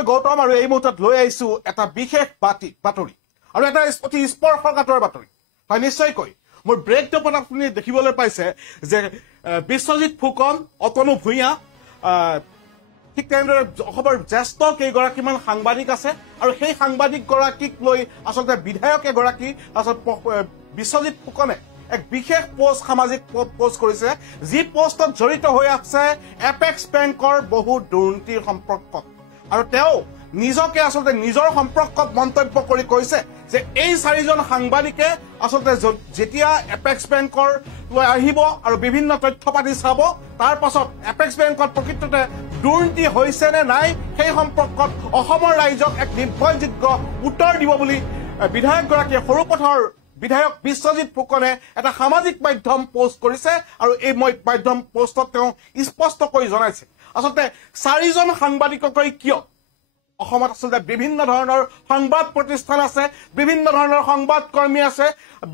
মই গৌতম আৰু এই মুহূৰ্তত লৈ আহিছো এটা বিশেষ বাতৰি আৰু এটা অতি স্পৰ্শকাতৰ বাতৰি হয় নিশ্চয়কৈ মোৰ ব্ৰেক টপত আপুনি দেখিবলৈ পাইছে যে বিশ্বজিৎ ফুকন অতনু ভূঞা ঠিক তেনেদৰে অসমৰ জ্যেষ্ঠ কেইগৰাকীমান সাংবাদিক আছে আৰু সেই সাংবাদিক গৰাকীক লৈ আচলতে বিধায়ক এগৰাকী আচলতে বিশ্বজিৎ ফুকনে এক বিশেষ পোষ্ট সামাজিক পোষ্ট কৰিছে যি পোষ্টত জড়িত হৈ আছে এপেক্স বেংকৰ বহু দুৰ্নীতিৰ সম্পৰ্কত আৰু তেওঁ নিজকে আচলতে নিজৰ সম্পৰ্কত মন্তব্য কৰি কৈছে যে এই চাৰিজন সাংবাদিকে আচলতে যেতিয়া এপেক্স বেংকৰ লৈ আহিব আৰু বিভিন্ন তথ্য পাতি চাব তাৰ পাছত এপেক্স বেংকত প্ৰকৃততে দুৰ্নীতি হৈছে নে নাই সেই সম্পৰ্কত অসমৰ ৰাইজক এক নিৰ্ভৰযোগ্য উত্তৰ দিব বুলি বিধায়কগৰাকীয়ে সৰুপথাৰ বিধায়ক বিশ্বজিৎ ফুকনে এটা সামাজিক মাধ্যম পোষ্ট কৰিছে আৰু এই মাধ্যম পোষ্টত তেওঁ স্পষ্টকৈ জনাইছে আচলতে চাৰিজন সাংবাদিককৈ কিয় অসমত আচলতে বিভিন্ন ধৰণৰ সংবাদ প্ৰতিষ্ঠান আছে বিভিন্ন ধৰণৰ সংবাদ কৰ্মী আছে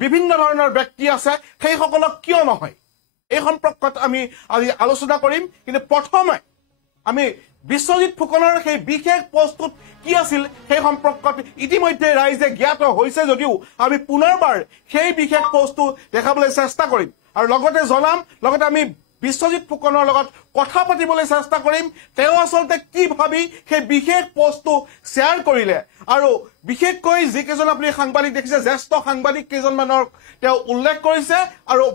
বিভিন্ন ধৰণৰ ব্যক্তি আছে সেই সকলক কিয় নহয় এই সম্পৰ্কত আমি আজি আলোচনা কৰিম কিন্তু প্ৰথমে আমি বিশ্বজিৎ ফুকনৰ সেই বিশেষ পোষ্টত কি আছিল সেই সম্পৰ্কত ইতিমধ্যে ৰাইজে জ্ঞাত হৈছে যদিও আমি পুনৰবাৰ সেই বিশেষ পোষ্টটো দেখাবলৈ চেষ্টা কৰিম আৰু লগতে জনাম লগতে আমি বিশ্বজিৎ ফুকনৰ লগত কথা পাতিবলৈ চেষ্টা কৰিম তেওঁ আচলতে কি ভাবি সেই বিশেষ পোষ্টটো শ্বেয়াৰ কৰিলে আৰু বিশেষকৈ যিকেইজন আপুনি সাংবাদিক দেখিছে জ্যেষ্ঠ সাংবাদিক কেইজনমানৰ তেওঁ উল্লেখ কৰিছে আৰু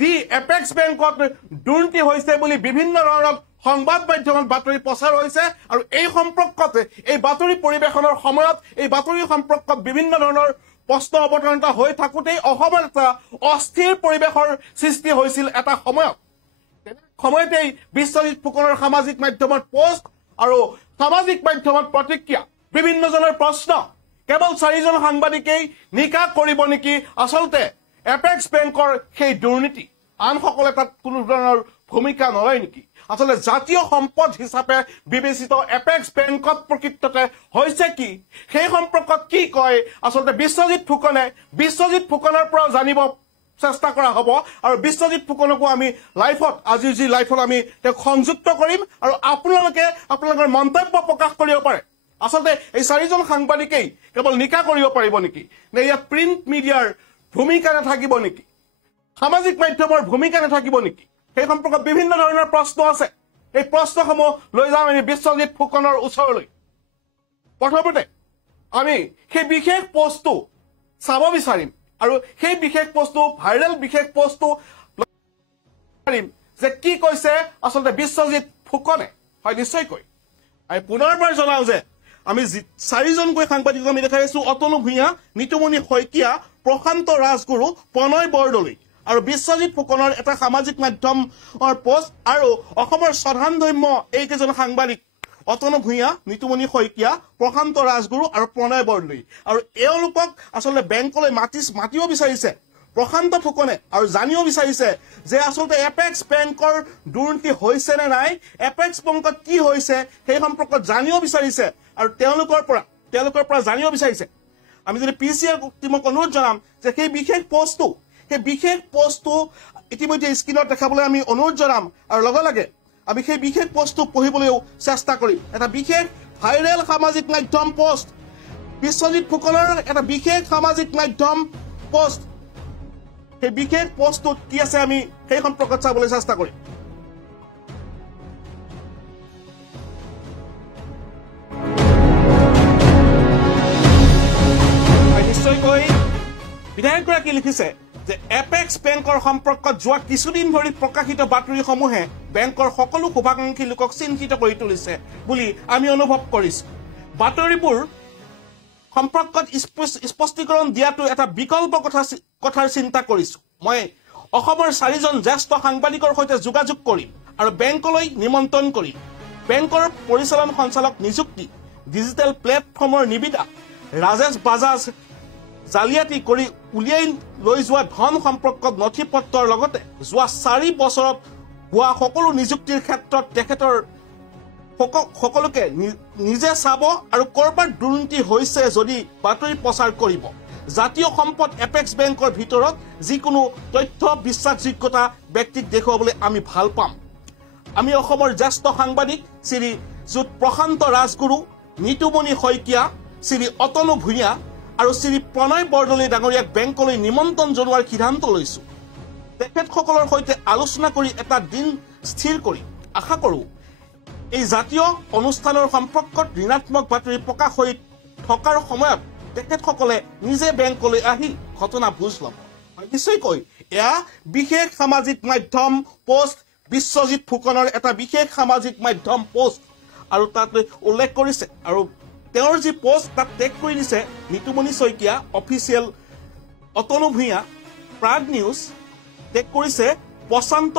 যি এপেক্স বেংকত দুৰ্নীতি হৈছে বুলি বিভিন্ন ধৰণৰ সংবাদ মাধ্যমত বাতৰি প্ৰচাৰ হৈছে আৰু এই সম্পৰ্কত এই বাতৰি পৰিৱেশনৰ সময়ত এই বাতৰি সম্পৰ্কত বিভিন্ন ধৰণৰ প্ৰশ্ন অৱতাৰণা হৈ থাকোঁতেই অসমত এটা অস্থিৰ পৰিৱেশৰ সৃষ্টি হৈছিল এটা সময়তেই বিশ্বজিৎ ফুকনৰ সামাজিক মাধ্যমত পোষ্ট আৰু সামাজিক মাধ্যমত প্ৰতিক্ৰিয়া বিভিন্নজনৰ প্ৰশ্ন কেৱল চাৰিজন সাংবাদিকেই নিকা কৰিব নেকি আচলতে এপেক্স বেংকৰ সেই দুৰ্নীতি আনসকলে তাত কোনো ধৰণৰ ভূমিকা নলয় নেকি আচলতে জাতীয় সম্পদ হিচাপে বিবেচিত এপেক্স বেংকত প্ৰকৃততে হৈছে কি সেই সম্পৰ্কত কি কয় আচলতে বিশ্বজিৎ ফুকনৰ পৰা জানিব চেষ্টা কৰা হ'ব আৰু বিশ্বজিৎ ফুকনকো আমি লাইভত আজিৰ যি লাইভত আমি তেওঁক সংযুক্ত কৰিম আৰু আপোনালোকৰ মন্তব্য প্ৰকাশ কৰিব পাৰে আচলতে এই চাৰিজন সাংবাদিকেই কেৱল নিকা কৰিব পাৰিব নেকি নে ইয়াত প্ৰিণ্ট মিডিয়াৰ ভূমিকা নাথাকিব নেকি সামাজিক মাধ্যমৰ ভূমিকা নাথাকিব নেকি সেই সম্পৰ্কত বিভিন্ন ধৰণৰ প্ৰশ্ন আছে এই প্ৰশ্নসমূহ লৈ যাম আমি বিশ্বজিৎ ফুকনৰ ওচৰলৈ প্ৰথমতে আমি সেই বিশেষ পোষ্টটো চাব বিচাৰিম আৰু সেই বিশেষ পোষ্টটো ভাইৰেল বিশেষ পোষ্টটো পাৰিম যে কি কৈছে আচলতে বিশ্বজিৎ ফুকনে হয় নিশ্চয়কৈ আমি পুনৰবাৰ জনাওঁ যে আমি চাৰিজনকৈ সাংবাদিকক আমি দেখাই আছো অতনু ভূঞা নিতুমণি শইকীয়া প্ৰশান্ত ৰাজগুৰু প্ৰণয় বৰদলৈ আৰু বিশ্বজিৎ ফুকনৰ এটা সামাজিক মাধ্যমৰ পোষ্ট আৰু অসমৰ স্বধানধন্য এইকেইজন সাংবাদিক অতনু ভূঞা নিতুমণি শইকীয়া প্ৰশান্ত ৰাজগুৰু আৰু প্ৰণয় বৰদলৈ আৰু এওঁলোকক আচলতে বেংকলৈ মাতিও বিচাৰিছে প্ৰশান্ত ফুকনে আৰু জানিব বিচাৰিছে যে আচলতে এপেক্স বেংকৰ দুৰ্নীতি হৈছে নে নাই এপেক্স বেংকত কি হৈছে সেই সম্পৰ্কত জানিব বিচাৰিছে আৰু তেওঁলোকৰ পৰা জানিব বিচাৰিছে আমি যদি পিচিআৰ টিমক অনুৰোধ জনাম যে সেই বিশেষ পোষ্টটো ইতিমধ্যে স্ক্ৰীনত দেখাবলৈ আমি অনুৰোধ জনাম আৰু লগে লগে আমি সেই বিশেষ পোষ্টটো পঢ়িবলৈও চেষ্টা কৰিম এটা বিশেষ ভাইৰেল সামাজিক মাধ্যম পোষ্ট বিশ্বজিৎ ফুকনৰ এটা বিশেষ সামাজিক মাধ্যম পোষ্ট সেই বিশেষ পোষ্টটোত কি আছে আমি সেই সম্পৰ্কত চাবলৈ চেষ্টা কৰিম নিশ্চয়কৈ বিধায়কগৰাকী লিখিছে যে এপেক্স বেংকৰ সম্পৰ্কত যোৱা কিছুদিন ধৰি প্ৰকাশিত বাতৰিসমূহে বেংকৰ সকলো শুভাকাংক্ষী লোকক চিন্তিত কৰি তুলিছে বুলি আমি অনুভৱ কৰিছো বাতৰিবোৰ সম্পৰ্কত স্পষ্টীকৰণ দিয়াটো এটা বিকল্প কথাৰ চিন্তা কৰিছো মই অসমৰ চাৰিজন জ্যেষ্ঠ সাংবাদিকৰ সৈতে যোগাযোগ কৰিম আৰু বেংকলৈ নিমন্ত্ৰণ কৰিম বেংকৰ পৰিচালন সঞ্চালক নিযুক্তি ডিজিটেল প্লেটফৰ্মৰ নিবিদা ৰাজেশ বাজাজ জালিয়াতি কৰি উলিয়াই লৈ যোৱা ধন সম্পৰ্কত নথি পত্ৰৰ লগতে যোৱা 4 বছৰত হোৱা সকলো নিযুক্তিৰ ক্ষেত্ৰত তেখেতৰ সকলোকে নিজে চাব আৰু কৰবাত দুৰ্নীতি হৈছে যদি বাতৰি প্ৰচাৰ কৰিব জাতীয় সম্পদ এপেক্স বেংকৰ ভিতৰত যিকোনো তথ্য বিশ্বাসযোগ্যতা ব্যক্তিক দেখুৱাবলৈ আমি ভাল পাম আমি অসমৰ জ্যেষ্ঠ সাংবাদিক শ্ৰী য'ত প্ৰশান্ত ৰাজগুৰু, নিতুমণি শইকীয়া, শ্ৰী অতনু ভূঞা আৰু শ্ৰী প্ৰণয় বৰদলৈ ডাঙৰীয়াক বেংকলৈ নিমন্ত্ৰণ জনোৱাৰ সিদ্ধান্ত লৈছোঁ। তেখেতসকলৰ সৈতে আলোচনা কৰি এটা দিন স্থিৰ কৰি আশা কৰোঁ এই জাতীয় অনুষ্ঠানৰ সম্পৰ্কত ঋণাত্মক বাতৰি প্ৰকাশ হৈ থকাৰ সময়ত তেখেতসকলে নিজে বেংকলৈ আহি ঘটনা বুজ ল'ব। নিশ্চয়কৈ এয়া বিশেষ সামাজিক মাধ্যম পোষ্ট, বিশ্বজিৎ ফুকনৰ এটা বিশেষ সামাজিক মাধ্যম পোষ্ট আৰু তাত উল্লেখ কৰিছে আৰু তেওঁৰ যি পোষ্ট তাত টেগ কৰি দিছে Nitumoni Saikia official, Atanu Bhuyan, Prag News tag কৰিছে, প্ৰশান্ত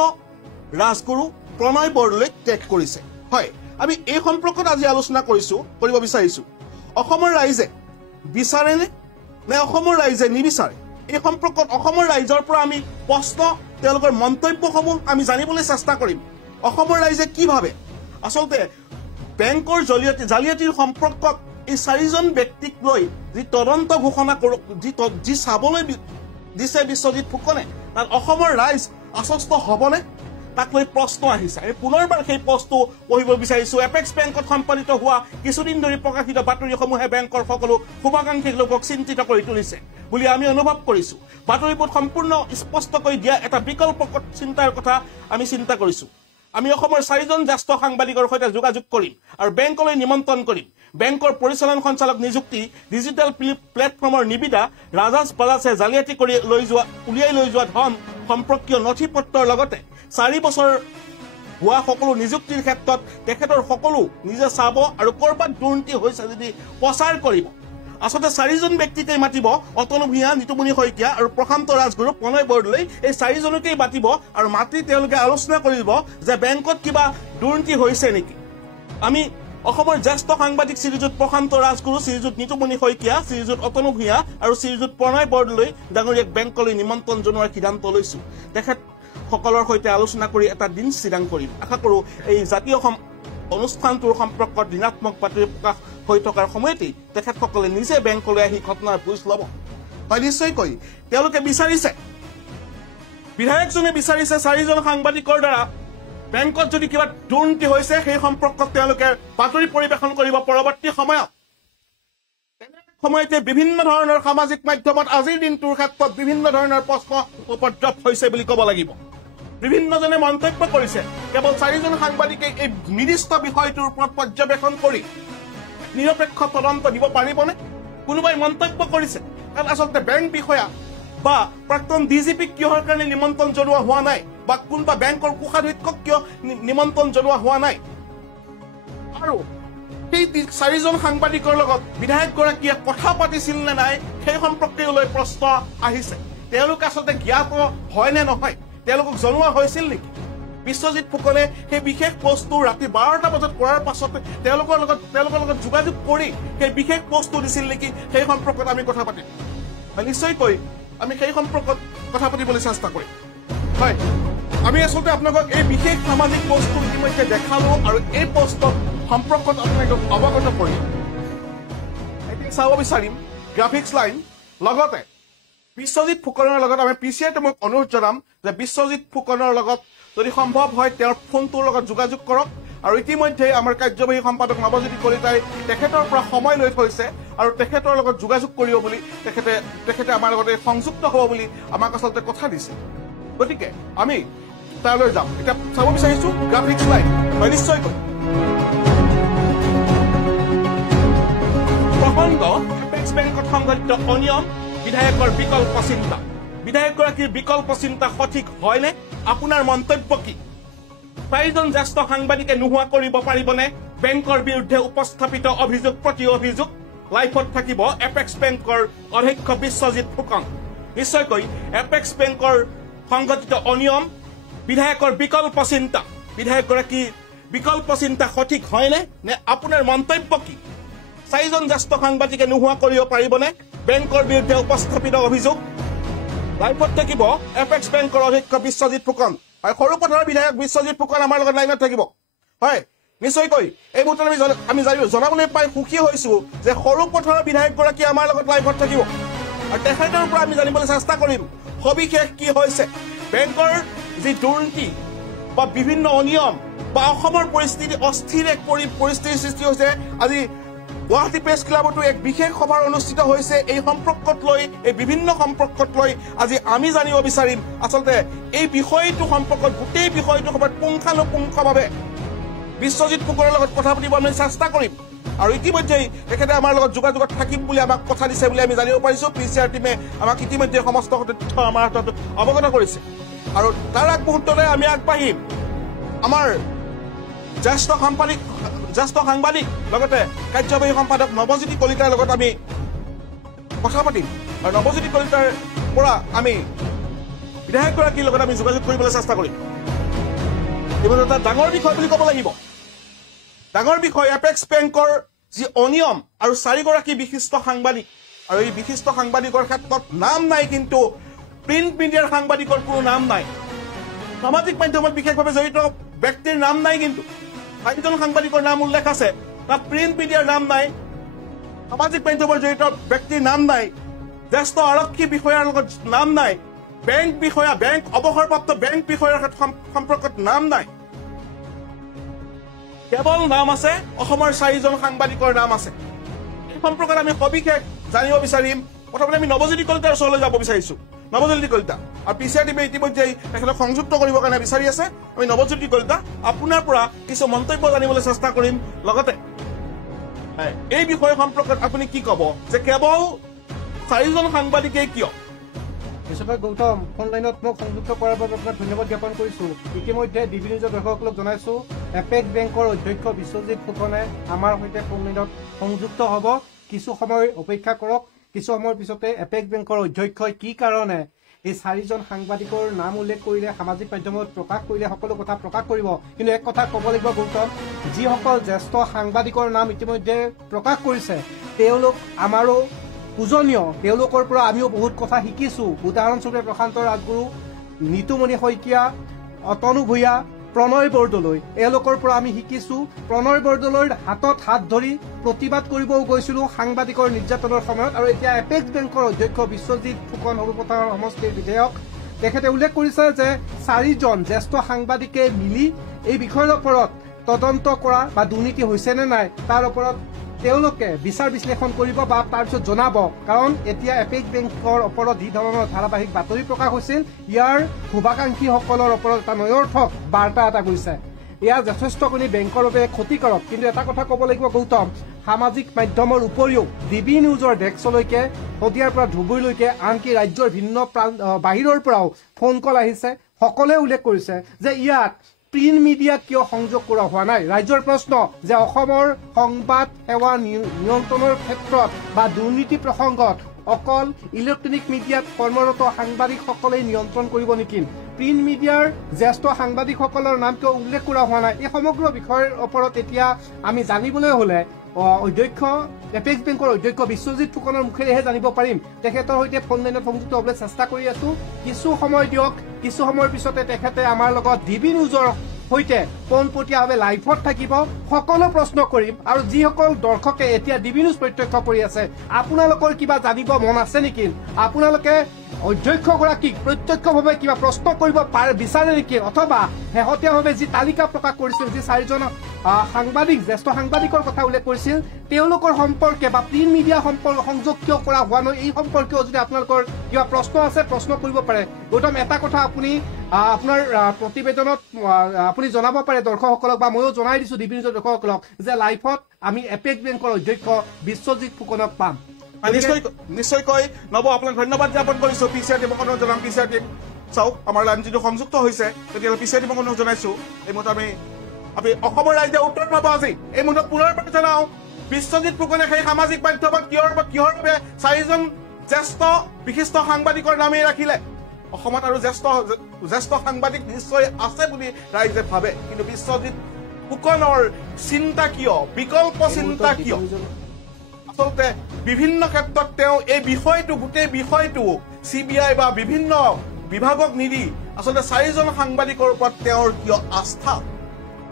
ৰাজগুৰু, প্ৰণয় বৰদলৈক টেগ কৰিছে। হয়, আমি এই সম্পৰ্কত আজি আলোচনা কৰিব বিচাৰিছোঁ। অসমৰ ৰাইজে বিচাৰেনে নে অসমৰ ৰাইজে নিবিচাৰে? এই সম্পৰ্কত অসমৰ ৰাইজৰ পৰা আমি প্ৰশ্ন, তেওঁলোকৰ মন্তব্যসমূহ আমি জানিবলৈ চেষ্টা কৰিম। অসমৰ ৰাইজে কি ভাবে? আচলতে বেংকৰ জালিয়াতিৰ সম্পৰ্কত এই 4জন ব্যক্তিক লৈ যি তদন্ত ঘোষণা যি চাবলৈ দিছে বিশ্বজিৎ ফুকনে, তাত অসমৰ ৰাইজ আশ্বস্ত হ'বনে? তাক লৈ প্ৰশ্ন আহিছে। আমি পুনৰবাৰ সেই প্ৰশ্নটো পঢ়িব বিচাৰিছোঁ। এপেক্স বেংকত সম্পাদিত হোৱা কিছুদিন ধৰি প্ৰকাশিত বাতৰিসমূহে বেংকৰ সকলো শুভাকাংক্ষী লোকক চিন্তিত কৰি তুলিছে বুলি আমি অনুভৱ কৰিছোঁ। বাতৰিবোৰ সম্পূৰ্ণ স্পষ্টকৈ দিয়া এটা বিকল্প চিন্তাৰ কথা আমি চিন্তা কৰিছোঁ। আমি অসমৰ 4জন জ্যেষ্ঠ সাংবাদিকৰ সৈতে যোগাযোগ কৰিম আৰু বেংকলৈ নিমন্ত্ৰণ কৰিম। বেংকৰ পৰিচালন সঞ্চালক নিযুক্তি, ডিজিটেল প্লেটফৰ্মৰ নিবিদা, ৰাজাজ বাজাজে জালিয়াতি কৰি উলিয়াই লৈ যোৱা ধন সম্পৰ্কীয় নথি পত্ৰৰ লগতে 4 বছৰ হোৱা সকলো নিযুক্তিৰ ক্ষেত্ৰত তেখেতৰ সকলো নিজে চাব আৰু ক'ৰবাত দুৰ্নীতি হৈছে যদি প্ৰচাৰ কৰিব। আচলতে 4জন ব্যক্তিকেই মাতিব, অতনু ভূঞা, নিতুমণি শইকীয়া আৰু প্ৰশান্ত ৰাজগুৰু, প্ৰণয় বৰদলৈ, এই 4জনকেই মাতিব আৰু মাতি তেওঁলোকে আলোচনা কৰিব যে বেংকত কিবা দুৰ্নীতি হৈছে নেকি। আমি অসমৰ জ্যেষ্ঠ সাংবাদিক শ্ৰীযুত প্ৰশান্ত ৰাজগুৰু, শ্ৰীযুত নিতুমণি শইকীয়া, শ্ৰীযুত অতনু ভূঞা আৰু শ্ৰীযুত প্ৰণয় বৰদলৈ ডাঙৰীয়াক বেংকলৈ নিমন্ত্ৰণ জনোৱাৰ সিদ্ধান্ত লৈছোঁ। তেখেতসকলৰ সৈতে আলোচনা কৰি এটা দিন স্থিৰাং কৰিম। আশা কৰোঁ এই জাতীয় অনুষ্ঠানটোৰ সম্পৰ্কত ঋণাত্মক বাতৰি প্ৰকাশ হৈ থকাৰ সময়তেই তেখেতসকলে নিজে বেংকলৈ আহি ঘটনাৰ বুজ ল'ব। হয়, নিশ্চয়কৈ তেওঁলোকে বিচাৰিছে, বিধায়কজনে বিচাৰিছে 4জন সাংবাদিকৰ দ্বাৰা বেংকত যদি কিবা দুৰ্নীতি হৈছে সেই সম্পৰ্কত তেওঁলোকে বাতৰি পৰিৱেশন কৰিব পৰৱৰ্তী সময়ত। তেনে সময়তে বিভিন্ন ধৰণৰ সামাজিক মাধ্যমত আজিৰ দিনটোৰ ক্ষেত্ৰত বিভিন্ন ধৰণৰ প্ৰশ্ন উপদ্ৰৱ হৈছে বুলি ক'ব লাগিব। বিভিন্নজনে মন্তব্য কৰিছে কেৱল 4জন সাংবাদিকে এই নিৰ্দিষ্ট বিষয়টোৰ ওপৰত পৰ্যবেক্ষণ কৰি নিৰপেক্ষ তদন্ত দিব পাৰিবনে? কোনোবাই মন্তব্য কৰিছে কাৰণ আচলতে বেংক বিষয়া বা প্ৰাক্তন ডিজিপিক কিহৰ কাৰণে নিমন্ত্ৰণ জনোৱা হোৱা নাই বা কোনোবা বেংকৰ কোষাধ্যক্ষক কিয় নিমন্ত্ৰণ জনোৱা হোৱা নাই। আৰু সেই 4জন সাংবাদিকৰ লগত বিধায়কগৰাকীয়ে কথা পাতিছিল নে নাই সেই সম্পৰ্কে লৈ প্ৰশ্ন আহিছে। তেওঁলোক আচলতে জ্ঞাত হয় নে নহয়, তেওঁলোকক জনোৱা হৈছিল নেকি? বিশ্বজিৎ ফুকনে সেই বিশেষ পোষ্টটো ৰাতি 12টা বজাত কৰাৰ পাছতে তেওঁলোকৰ লগত যোগাযোগ কৰি সেই বিশেষ পোষ্টটো দিছিল নেকি সেই সম্পৰ্কত আমি কথা পাতিম। নিশ্চয়কৈ আমি সেই সম্পৰ্কত কথা পাতিবলৈ চেষ্টা কৰিম। হয়, আমি আচলতে আপোনালোকক এই বিশেষ সামাজিক পোষ্টটো ইতিমধ্যে দেখালোঁ আৰু এই পোষ্টৰ সম্পৰ্কত আপোনালোকক অৱগত কৰিম। এতিয়া চাব বিচাৰিম গ্ৰাফিক্স লাইন, লগতে বিশ্বজিৎ ফুকনৰ লগত আমি পিচিআইটো মোক অনুৰোধ জনাম যে বিশ্বজিৎ ফুকনৰ লগত যদি সম্ভৱ হয় তেওঁৰ ফোনটোৰ লগত যোগাযোগ কৰক। আৰু ইতিমধ্যে আমাৰ কাৰ্যবাহী সম্পাদক নৱজ্যোতি কলিতাই তেখেতৰ পৰা সময় লৈ থৈছে আৰু তেখেতৰ লগত যোগাযোগ কৰিব বুলি তেখেতে আমাৰ লগতে সংযুক্ত হ'ব বুলি আমাক আচলতে কথা দিছে। গতিকে আমি তালৈ যাম। এতিয়া চাব বিচাৰিছোঁ গ্ৰাফিক্স লাইন। হয়, নিশ্চয়কৈ প্ৰসংগ এপেক্স বেংকত সংঘটিত অনিয়ম, বিধায়কৰ বিকল্প চিন্তা। বিধায়কগৰাকীৰ বিকল্প চিন্তা সঠিক হয়নে? আপোনাৰ মন্তব্য কি? 4জন জ্যেষ্ঠ সাংবাদিকে নোহোৱা কৰিব পাৰিবনে বেংকৰ বিৰুদ্ধে উপস্থাপিত অভিযোগ প্ৰতি অভিযোগ? লাইফত থাকিব এপেক্স বেংকৰ অধ্যক্ষ বিশ্বজিৎ ফুকন। নিশ্চয়কৈ এপেক্স বেংকৰ সংঘটিত অনিয়ম, বিধায়কৰ বিকল্প চিন্তা, বিধায়কগৰাকীৰ বিকল্প চিন্তা সঠিক হয়নে নে আপোনাৰ মন্তব্য কি? 4জন জ্যেষ্ঠ সাংবাদিকে নোহোৱা কৰিব পাৰিবনে বেংকৰ বিৰুদ্ধে উপস্থাপিত অভিযোগ? লাইফত থাকিব এপেক্স বেংকৰ অধ্যক্ষ বিশ্বজিৎ ফুকন। হয়, সৰুপথাৰৰ বিধায়ক বিশ্বজিৎ ফুকন আমাৰ লগত লাইনত থাকিব। হয়, নিশ্চয়কৈ এই মুহূৰ্তত আমি জনাবলৈ পাই সুখী হৈছোঁ যে সৰুপথাৰৰ বিধায়কগৰাকী আমাৰ লগত লাইভত থাকিব আৰু তেখেতৰ পৰা আমি জানিবলৈ চেষ্টা কৰিম সবিশেষ কি হৈছে, বেংকৰ যি দুৰ্নীতি বা বিভিন্ন অনিয়ম বা অসমৰ পৰিস্থিতি অস্থিৰ এক পৰিস্থিতিৰ সৃষ্টি হৈছে আজি গুৱাহাটী প্ৰেছ ক্লাবতো এক বিশেষ সভাৰ অনুষ্ঠিত হৈছে এই সম্পৰ্কত লৈ এই বিভিন্ন সম্পৰ্কত লৈ আজি আমি জানিব বিচাৰিম আচলতে এই বিষয়টো সম্পৰ্কত গোটেই বিষয়টো সভাত পুংখানুপুংখভাৱে বিশ্বজিৎ ফুকনৰ লগত কথা পাতিব আমি চেষ্টা কৰিম আৰু ইতিমধ্যেই তেখেতে আমাৰ লগত যোগাযোগত থাকিম বুলি আমাক কথা দিছে বুলি আমি জানিব পাৰিছোঁ PCR টিমে আমাক ইতিমধ্যে সমস্ত তথ্য আমাৰ হাতত অৱগত কৰিছে আৰু তাৰ আগ মুহূৰ্ততে আমি আগবাঢ়িম আমাৰ জ্যেষ্ঠ সাংবাদিক লগতে কাৰ্যবাহী সম্পাদক নৱজ্যোতি কলিতাৰ লগত আমি কথা পাতিম আৰু নৱজ্যোতি কলিতাৰ পৰা আমি বিধায়কগৰাকীৰ লগত আমি যোগাযোগ কৰিবলৈ চেষ্টা কৰিম এইবোৰ এটা ডাঙৰ বিষয় বুলি ক'ব লাগিব ডাঙৰ বিষয় এপেক্স বেংকৰ যি অনিয়ম আৰু 4গৰাকী বিশিষ্ট সাংবাদিক আৰু এই বিশিষ্ট সাংবাদিকৰ ক্ষেত্ৰত নাম নাই কিন্তু প্ৰিণ্ট মিডিয়াৰ সাংবাদিকৰ কোনো নাম নাই সামাজিক মাধ্যমত বিশেষভাৱে জড়িত ব্যক্তিৰ নাম নাই কিন্তু 4জন সাংবাদিকৰ নাম উল্লেখ আছে তাত প্ৰিণ্ট মিডিয়াৰ নাম নাই সামাজিক মাধ্যমৰ জড়িত ব্যক্তিৰ নাম নাই জ্যেষ্ঠ আৰক্ষী বিষয়াৰ লগত নাম নাই বেংক অৱসৰপ্ৰাপ্ত বেংক বিষয়াৰ সম্পৰ্কত নাম নাই কেৱল নাম আছে অসমৰ 4জন সাংবাদিকৰ নাম আছে এই সম্পৰ্কত আমি সবিশেষ জানিব বিচাৰিম প্ৰথমতে আমি নৱজ্যোতি কলিতাৰ ওচৰলৈ যাব বিচাৰিছোঁ নৱজ্যোতি কলিতা আৰু PCR টিমে ইতিমধ্যেই তেখেতক সংযুক্ত কৰিবৰ কাৰণে বিচাৰি আছে আমি নৱজ্যোতি কলিতা আপোনাৰ পৰা কিছু মন্তব্য জানিবলৈ চেষ্টা কৰিম লগতে এই বিষয় সম্পৰ্কত আপুনি কি ক'ব যে কেৱল 4জন সাংবাদিকেই কিয় বিশ্বজিৎ গৌতম অনলাইনত মোক সংযুক্ত কৰাৰ বাবে আপোনাক ধন্যবাদ জ্ঞাপন কৰিছোঁ ইতিমধ্যে ডিবি নিউজৰ দৰ্শকসকলক জনাইছোঁ এপেক্স বেংকৰ অধ্যক্ষ বিশ্বজিৎ ফুকনে আমাৰ সৈতে অনলাইনত সংযুক্ত হ'ব কিছু সময় অপেক্ষা কৰক কিছু সময়ৰ পিছতে এপেক্স বেংকৰ অধ্যক্ষই কি কাৰণে এই 4জন সাংবাদিকৰ নাম উল্লেখ কৰিলে সামাজিক মাধ্যমত প্ৰকাশ কৰিলে সকলো কথা প্ৰকাশ কৰিব কিন্তু এক কথা ক'ব লাগিব গৌতম যিসকল জ্যেষ্ঠ সাংবাদিকৰ নাম ইতিমধ্যে প্ৰকাশ কৰিছে তেওঁলোক আমাৰো পূজনীয় তেওঁলোকৰ পৰা আমিও বহুত কথা শিকিছোঁ উদাহৰণস্বৰূপে প্ৰশান্ত ৰাজগুৰু নিতুমণি শইকীয়া অতনু ভূঞা প্ৰণয় বৰদলৈ এওঁলোকৰ পৰা আমি শিকিছোঁ প্ৰণয় বৰদলৈৰ হাতত হাত ধৰি প্ৰতিবাদ কৰিবও গৈছিলোঁ সাংবাদিকৰ নিৰ্যাতনৰ সময়ত আৰু এতিয়া এপেক্স বেংকৰ অধ্যক্ষ বিশ্বজিৎ ফুকন সৰুপথাৰ সমষ্টিৰ বিধায়ক তেখেতে উল্লেখ কৰিছে যে 4জন জ্যেষ্ঠ সাংবাদিকে মিলি এই বিষয়ৰ ওপৰত তদন্ত কৰা বা দুৰ্নীতি হৈছে নে নাই তাৰ ওপৰত তেওঁলোকে বিচাৰ বিশ্লেষণ কৰিব বা তাৰপিছত জনাব কাৰণ এতিয়া এপেক্স বেংকৰ ওপৰত যি ধৰণৰ ধাৰাবাহিক বাতৰি প্ৰকাশ হৈছিল ইয়াৰ শুভাকাংক্ষীসকলৰ ওপৰত এটা নয়ৰ্থক বাৰ্তা এটা গৈছে ইয়াৰ যথেষ্টখিনি বেংকৰ বাবে ক্ষতিকাৰক কিন্তু এটা কথা ক'ব লাগিব গৌতম সামাজিক মাধ্যমৰ উপৰিও ডিবি নিউজৰ ডেস্কলৈকে শদিয়াৰ পৰা ধুবুৰীলৈকে আনকি ৰাজ্যৰ ভিন্ন বাহিৰৰ পৰাও ফোন কল আহিছে সকলোৱে উল্লেখ কৰিছে যে ইয়াত প্ৰিণ্ট মিডিয়াক কিয় সংযোগ কৰা হোৱা নাই ৰাজ্যৰ প্ৰশ্ন যে অসমৰ সংবাদ সেৱা নিয়ন্ত্ৰণৰ ক্ষেত্ৰত বা দুৰ্নীতি প্ৰসংগত অকল ইলেক্ট্ৰনিক মিডিয়াত কৰ্মৰত সাংবাদিকসকলেই নিয়ন্ত্ৰণ কৰিব নেকি প্ৰিণ্ট মিডিয়াৰ জ্যেষ্ঠ সাংবাদিকসকলৰ নাম কিয় উল্লেখ কৰা হোৱা নাই এই সমগ্ৰ বিষয়ৰ ওপৰত এতিয়া আমি জানিবলৈ হ'লে অধ্যক্ষ এপেক্স বেংকৰ অধ্যক্ষ বিশ্বজিৎ ফুকনৰ মুখেৰেহে জানিব পাৰিম তেখেতৰ সৈতে ফোন লাইনত সংযুক্ত হ'বলৈ চেষ্টা কৰি আছোঁ কিছু সময় দিয়ক কিছু সময়ৰ পিছতে তেখেতে আমাৰ লগত ডিবি নিউজৰ সৈতে পোনপটীয়াভাৱে লাইভত থাকিব সকলো প্ৰশ্ন কৰিম আৰু যিসকল দৰ্শকে এতিয়া ডিবি নিউজ প্ৰত্যক্ষ কৰি আছে আপোনালোকৰ কিবা জানিব মন আছে নেকি আপোনালোকে অধ্যক্ষগৰাকীক প্ৰত্যক্ষভাৱে কিবা প্ৰশ্ন কৰিব বিচাৰে নেকি অথবা শেহতীয়াভাৱে যি তালিকা প্ৰকাশ কৰিছিল যি 4জন সাংবাদিক জ্যেষ্ঠ সাংবাদিকৰ কথা উল্লেখ কৰিছিল তেওঁলোকৰ সম্পৰ্কে বা প্ৰিণ্ট মিডিয়া সংযোগ কিয় কৰা হোৱা নাই এই সম্পৰ্কেও যদি আপোনালোকৰ কিবা প্ৰশ্ন আছে প্ৰশ্ন কৰিব পাৰে গৌতম এটা কথা আপুনি আপোনাৰ প্ৰতিবেদনত আপুনি জনাব পাৰে দৰ্শকসকলক বা ময়ো জনাই দিছোঁ ডিবি নিউজৰ দৰ্শকসকলক যে লাইভত আমি এপেক্স বেংকৰ অধ্যক্ষ বিশ্বজিৎ ফুকনক পাম নিশ্চয়কৈ নব আপোনাক ধন্যবাদ জ্ঞাপন কৰিছোঁ PCR টিমক জনাম PCR টিম চাওক আমাৰ লাইন যিটো সংযুক্ত হৈছে তেতিয়াহ'লে PCR টিমক জনাইছোঁ এই মুহূৰ্তত আমি অসমৰ ৰাইজে উত্তৰ পাব আজি এই মুহূৰ্তত পুনৰ জনাওঁ বিশ্বজিৎ ফুকনে সেই সামাজিক মাধ্যমত কিহৰ বাবে 4জন জ্যেষ্ঠ বিশিষ্ট সাংবাদিকৰ নামেই ৰাখিলে অসমত আৰু জ্যেষ্ঠ সাংবাদিক নিশ্চয় আছে বুলি ৰাইজে ভাবে কিন্তু বিশ্বজিৎ ফুকনৰ চিন্তা কিয় বিকল্প চিন্তা কিয় আচলতে বিভিন্ন ক্ষেত্ৰত তেওঁ এই বিষয়টো গোটেই বিষয়টো CBI বা বিভিন্ন বিভাগক নিদি আচলতে 4জন সাংবাদিকৰ ওপৰত তেওঁৰ কিয় আস্থা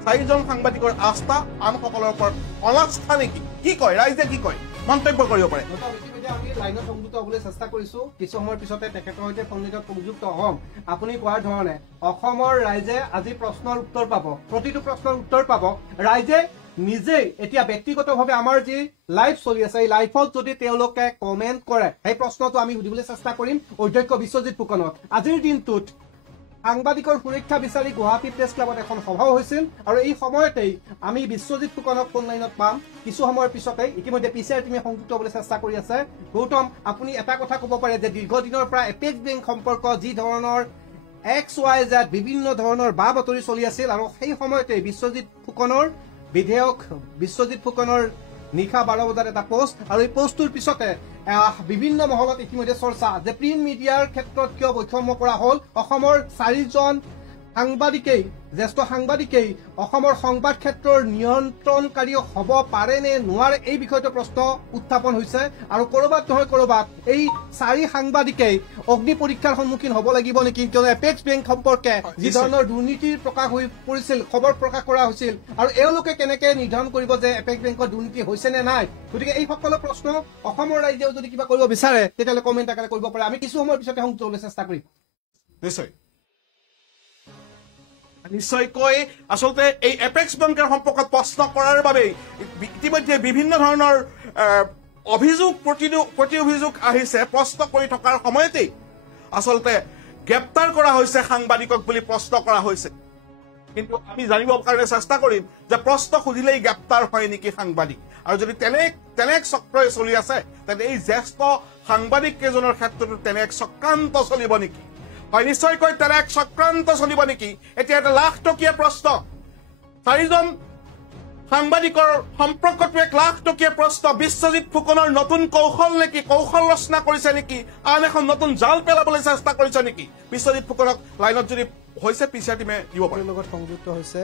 4জন সাংবাদিকৰ আস্থা আনসকলৰ ওপৰত অনাস্থা নেকি কি কয় ৰাইজে কি কয় মন্তব্য কৰিব পাৰে আমি লাইনত সংযুক্ত হ'বলৈ চেষ্টা কৰিছো কিছু সময়ৰ পিছতে তেখেতৰ সৈতে ফোনত সংযুক্ত হ'ম আপুনি কোৱাৰ ধৰণে অসমৰ ৰাইজে আজি প্ৰশ্নৰ উত্তৰ পাব প্ৰতিটো প্ৰশ্নৰ উত্তৰ পাব ৰাইজে নিজেই এতিয়া ব্যক্তিগতভাৱে আমাৰ যি লাইভ চলি আছে এই লাইভত যদি তেওঁলোকে কমেণ্ট কৰে সেই প্ৰশ্নটো আমি সুধিবলৈ চেষ্টা কৰিম অধ্যক্ষ বিশ্বজিৎ ফুকনক আজিৰ দিনটোত সাংবাদিকৰ সুৰক্ষা বিচাৰি গুৱাহাটী প্ৰেছ ক্লাবত এখন সভাও হৈছিল আৰু এই সময়তেই আমি বিশ্বজিৎ ফুকনক ফোন লাইনত পাম কিছু সময়ৰ পিছতে ইতিমধ্যে পিচিআৰ টিমে সংযুক্ত হ'বলৈ চেষ্টা কৰি আছে গৌতম আপুনি এটা কথা ক'ব পাৰে যে দীৰ্ঘদিনৰ পৰা এপেক্স বেংক সম্পৰ্ক যি ধৰণৰ XYZ বিভিন্ন ধৰণৰ বা বাতৰি চলি আছিল আৰু সেই সময়তে বিশ্বজিৎ ফুকনৰ বিধেয়ক বিশ্বজিৎ ফুকনৰ নিশা 12 বজাত এটা পোষ্ট আৰু এই পোষ্টটোৰ পিছতে বিভিন্ন মহলত ইতিমধ্যে চৰ্চা যে প্ৰিণ্ট মিডিয়াৰ ক্ষেত্ৰত কিয় বৈষম্য কৰা হ'ল অসমৰ 4জন সাংবাদিকেই জ্যেষ্ঠ সাংবাদিকেই অসমৰ সংবাদ ক্ষেত্ৰৰ নিয়ন্ত্ৰণকাৰী হ'ব পাৰে নে নোৱাৰে এই বিষয়টো প্ৰশ্ন উত্থাপন হৈছে আৰু কৰবাত নহয় কৰবাত এই 4 সাংবাদিকেই অগ্নি পৰীক্ষাৰ সন্মুখীন হ'ব লাগিব নেকি কিয়নো এপেক্স বেংক সম্পৰ্কে যি ধৰণৰ দুৰ্নীতিৰ প্ৰকাশ হৈ পৰিছিল খবৰ প্ৰকাশ কৰা হৈছিল আৰু এওঁলোকে কেনেকে নিৰ্ধাৰণ কৰিব যে এপেক্স বেংকৰ দুৰ্নীতি হৈছে নে নাই গতিকে এই সকলো প্ৰশ্ন অসমৰ ৰাইজেও যদি কিবা কৰিব বিচাৰে তেতিয়াহ'লে কমেণ্ট আকাৰে কৰিব পাৰে আমি কিছু সময়ৰ পিছতে সংযুক্ত হ'বলৈ চেষ্টা কৰিম নিশ্চয়কৈ আচলতে এই এপেক্স বেংকৰ সম্পৰ্কত প্ৰশ্ন কৰাৰ বাবে ইতিমধ্যে বিভিন্ন ধৰণৰ অভিযোগ প্ৰতি অভিযোগ আহিছে প্ৰশ্ন কৰি থকাৰ সময়তেই আচলতে গ্ৰেপ্তাৰ কৰা হৈছে সাংবাদিকক বুলি প্ৰশ্ন কৰা হৈছে কিন্তু আমি জানিবৰ কাৰণে চেষ্টা কৰিম যে প্ৰশ্ন সুধিলেই গ্ৰেপ্তাৰ হয় নেকি সাংবাদিক আৰু যদি তেনে এক চক্ৰই চলি আছে তেন্তে এই জ্যেষ্ঠ সাংবাদিক কেইজনৰ ক্ষেত্ৰতো তেনে এক চক্ৰান্ত চলিব নেকি হয় নিশ্চয়কৈ তেনে এক চক্ৰান্ত চলিব নেকি এতিয়া এটা লাখ টকীয়া প্ৰশ্ন 4জন সাংবাদিকৰ সম্পৰ্কটো 1 লাখ টকীয়া প্ৰশ্ন বিশ্বজিৎ ফুকনৰ নতুন কৌশল নেকি কৌশল ৰচনা কৰিছে নেকি আন এখন নতুন জাল পেলাবলৈ চেষ্টা কৰিছে নেকি বিশ্বজিৎ ফুকনক লাইনত যদি হৈছে পিচিআৰ টিমে দিব পাৰে লগত সংযুক্ত হৈছে